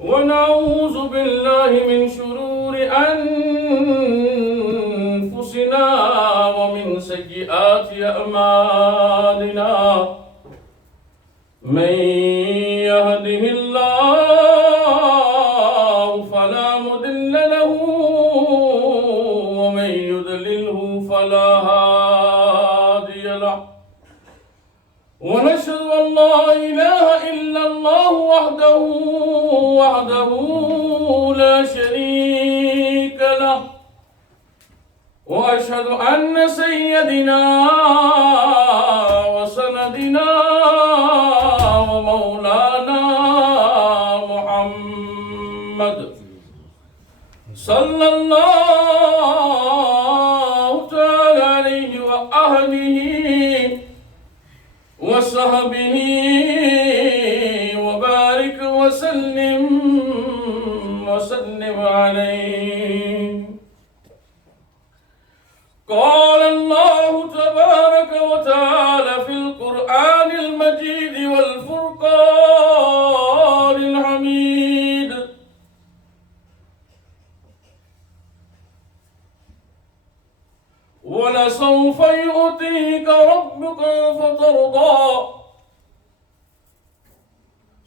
ونعوذ بالله من شرور أنفسنا ومن سيئات أعمالنا من يهده الله فلا مضل له ومن يضلله فلا هادي له ونشهد أن لا إله إلا الله وحده لا شريك له وأشهد أن سيدنا وسندنا ومولانا محمد صلى الله تعالى عليه وآله وصحبه وبارك وسلم عليه. قال الله تبارك وتعالى في القرآن المجيد والفرقان الحميد: ولسوف يؤتيك ربك فترضى.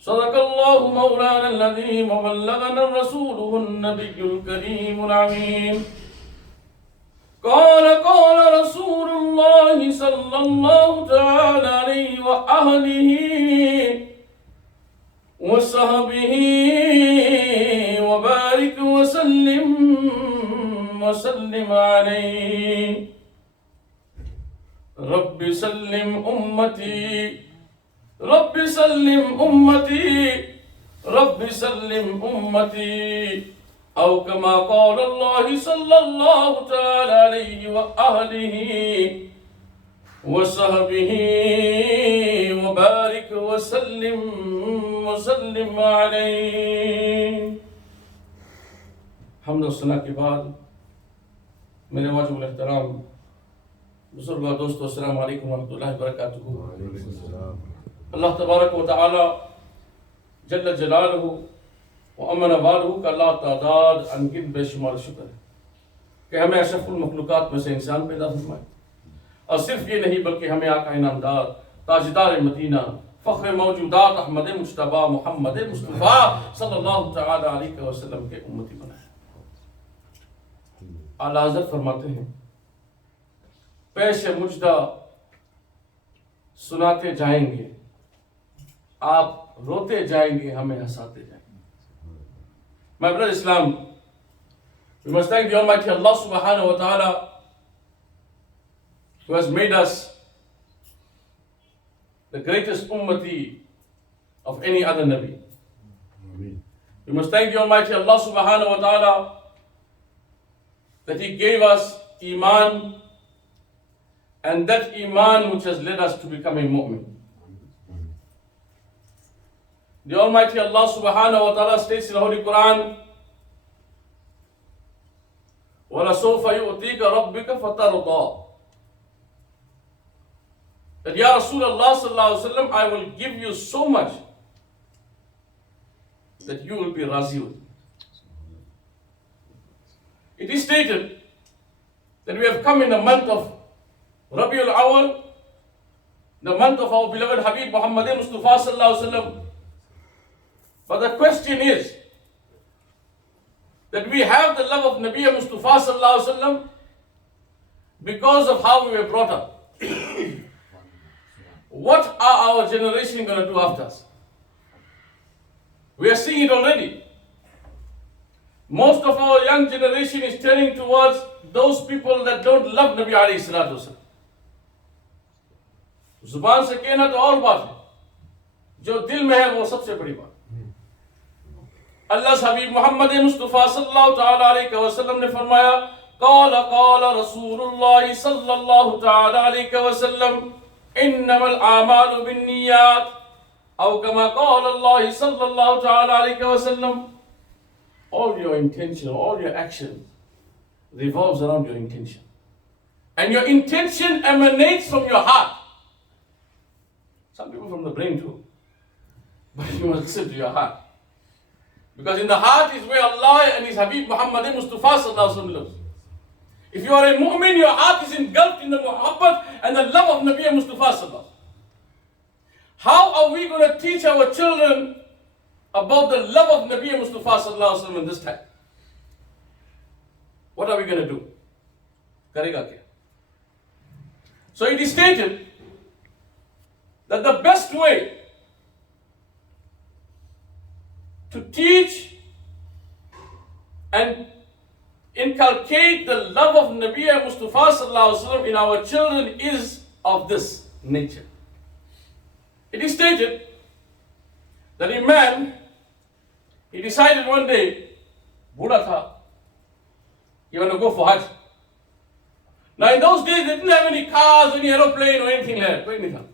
صدق الله مولانا العظيم وبلغنا رسوله النبي الكريم العميم. قال رسول الله صلى الله تعالى عليه وآله وصحبه وبارك وسلم عليه. رب سلم أمتي رب سلم أمتي رب سلم أمتي أو كما قال الله صلى الله تعالى عليه وآله وصحبه وبارك وسلم عليه. حمد و ثنا के बाद मेरे वाजिब एहतराम बुजुर्ग और दोस्तों, अस्सलाम वालेकुम वरहमतुल्लाहि वबरकातुहू। अल्लाह तबारक व तआला जल्ल जलालहू व अमन वालहू का अल्लाह तादाद अनगिनत बेशुमार शुक्र है कि हमें अशरफुल मखलूकात में से इंसान पैदा फरमाए, और सिर्फ ये नहीं बल्कि हमें आका इनामदार ताजदार मदीना फ़ख्र मौजूदात अहमद मुज्तबा मुहम्मद मुस्तफ़ा सल्लल्लाहु तआला अलैहि वसल्लम के उम्मती बनाए। आला हज़रत फरमाते हैं, पेश मुजदा सुनाते जाएंगे, आप रोते जाएंगे, हमें हंसाते जाएंगे। My brother Islam, we must thank the Almighty Allah subhanahu wa ta'ala who has made us the greatest ummati of any other nabi. We must thank the Almighty Allah subhanahu wa ta'ala that He gave us Iman, and that Iman which has led us to become a mu'min. The Almighty Allah subhanahu wa ta'ala states in the Holy Quran, وَلَسَوْفَ يُؤْتِيكَ رَبِّكَ فَتَرْضَى, that Ya Rasulullah sallallahu alaihi wasallam, I will give you so much that you will be razi with. It is stated that we have come in the month of Rabiul Awal, the month of our beloved Habib Muhammad Mustafa sallallahu alaihi wasallam. But the question is that we have the love of Nabi Mustafa sallallahu alaihi wasallam because of how we were brought up. What are our generation going to do after us? We are seeing it already. Most of our young generation is turning towards those people that don't love Nabi alayhi salatu wasallam. जुबान से कहना तो और बात है, जो दिल में है वो सबसे बड़ी बात। अल्लाह हबीब मोहम्मद मुस्तफ़ा सल्लल्लाहु तआला अलैहि वसल्लम ने फरमाया, क़ाल रसूलुल्लाह सल्लल्लाहु तआला अलैहि वसल्लम, इन्नमल आमालु बिन्नियात, औ कमा क़ाल अल्लाह सल्लल्लाहु तआला अलैहि वसल्लम. All your intention, all your action revolves around your intention. And your intention emanates from your heart. Some people from the brain too. But you must listen to your heart. Because in the heart is where Allah and His Habib Muhammad Mustafa sallallahu alaihi wasallam lives. If you are a mu'min, your heart is engulfed in the muhabbat and the love of Nabi Mustafa sallallahu alaihi wasallam. How are we going to teach our children about the love of Nabi Mustafa sallallahu alaihi wasallam this time? What are we going to do? Karega kya? So it is stated that the best way to teach and inculcate the love of Nabi Mustafa sallallahu alaihi wasallam in our children is of this nature. It is stated that a man, he decided one day, Buddha tha, he want to go for Hajj. Now in those days they didn't have any cars, any aeroplane or anything like that.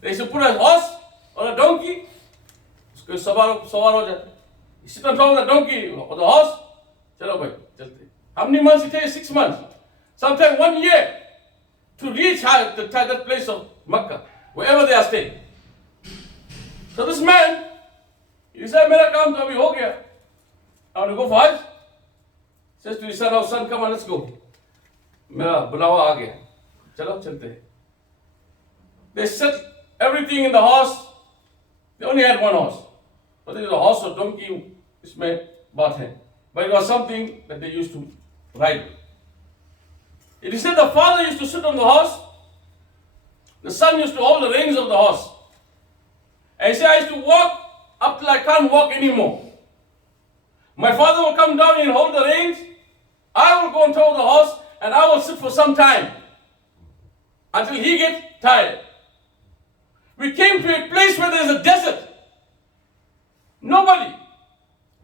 They used to put a horse or a donkey, he sit on top of the donkey or the horse, chalo bhai, chalte. How many months it takes? 6 months. Sometimes 1 year to reach that place of Makkah, wherever they are staying. So this man, he said, Mera kaam to abhi ho gaya. I want to go for Hajj. Says to his son, oh son, come on, let's go. Mera bulawa aa gaya. Chalo, chalte hai. They set everything in the horse. They only had one horse. But there was a horse or donkey, isme baat hai. But it was something that they used to ride. It is said the father used to sit on the horse. The son used to hold the reins of the horse. And he said, I used to walk up till I can't walk anymore. My father will come down and hold the reins. I will go on top of the horse and I will sit for some time until he gets tired. We came to a place where there is a desert. Nobody.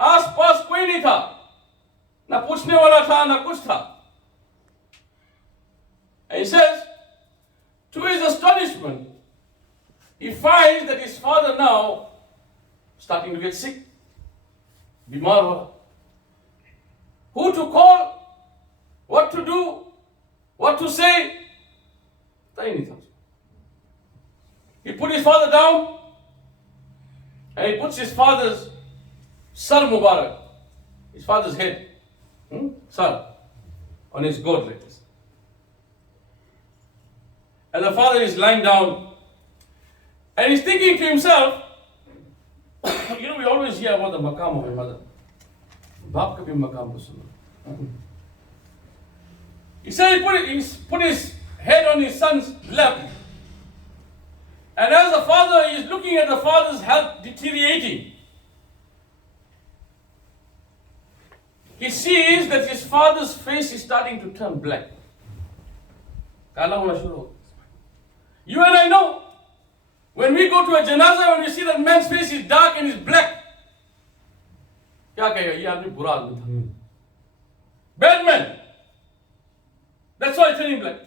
आस पास कोई नहीं था, ना पूछने वाला था, ना कुछ था. And he says, to his astonishment, he finds that his father now starting to get sick. Bimar ho. Who to call, what to do, what to say, he put his father down and he puts his father's Sar Mubarak, his father's head, Sar, on his goat like this. And the father is lying down and he's thinking to himself, you know, we always hear about the maqam of a mother. Baap ka bhi maqam ko suno. He said he put his head on his son's lap. And as the father is looking at the father's health deteriorating, he sees that his father's face is starting to turn black. You and I know, when we go to a janazah, when we see that man's face is dark and is black, bad man. That's why it's turning black.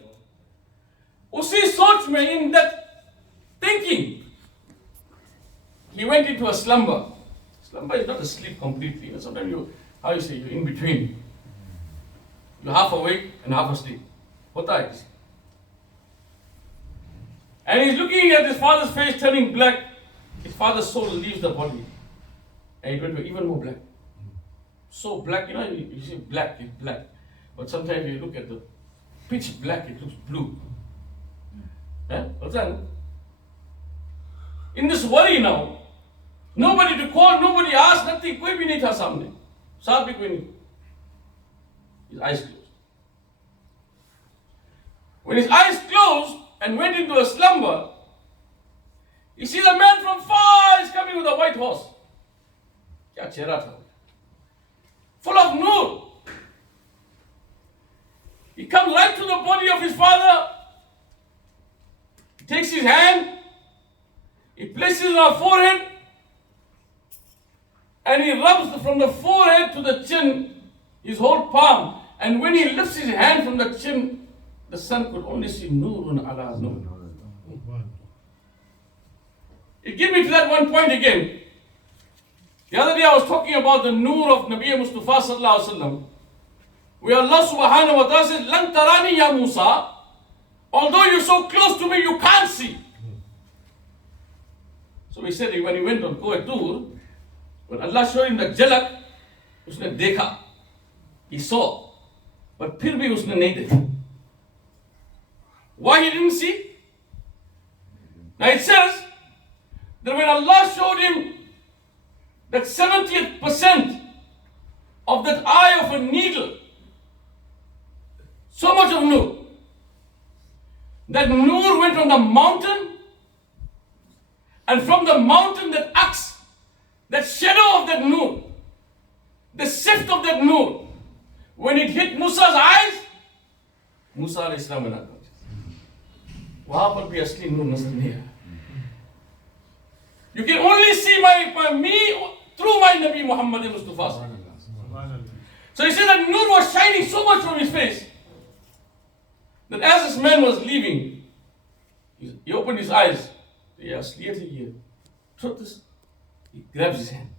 Usi soch mein, in that thinking, he went into a slumber. Slumber is not a sleep completely. Sometimes you're in between. You're half awake and half asleep. Hota hai kisi. And he's looking at his father's face turning black. His father's soul leaves the body. And he went to even more black. So black, you see black, it's black. But sometimes you look at the pitch black, it looks blue. What's that? In this worry now, nobody to call, nobody ask, nothing, koi bhi nahi tha samne. Saath bhi koi nahi. His eyes closed. When his eyes closed and went into a slumber, he sees a man from far is coming with a white horse. Kya chehra tha? Full of noor. He comes right to the body of his father. He takes his hand. He places it on our forehead. And he rubs from the forehead to the chin, his whole palm. And when he lifts his hand from the chin, the son could only see Noorun ala Noor. It gave me to that one point again. The other day I was talking about the Noor of Nabi Mustafa sallallahu alaihi wasallam, where Allah subhanahu wa ta'ala says, Lan tarani ya Musa, although you're so close to me, you can't see. So he said when he went on Koh tour, when Allah showed him the jalak, उसने देखा, he saw, but फिर भी उसने नहीं देखा. Why he didn't see? Now it says that when Allah showed him that 70th% of that eye of a needle, so much of nur, that nur went on the mountain, and from the mountain that aks, that shadow of that nur, the sift of that nur, when it hit Musa's eyes, Musa alayhi salam went unconscious. वहां पर भी असली नूर नजर नहीं आया. You can only see me through my Nabi Muhammad Mustafa. So he said that nur was shining so much from his face that as this man was leaving, he opened his eyes. He asked, truth is, he grabs his hand.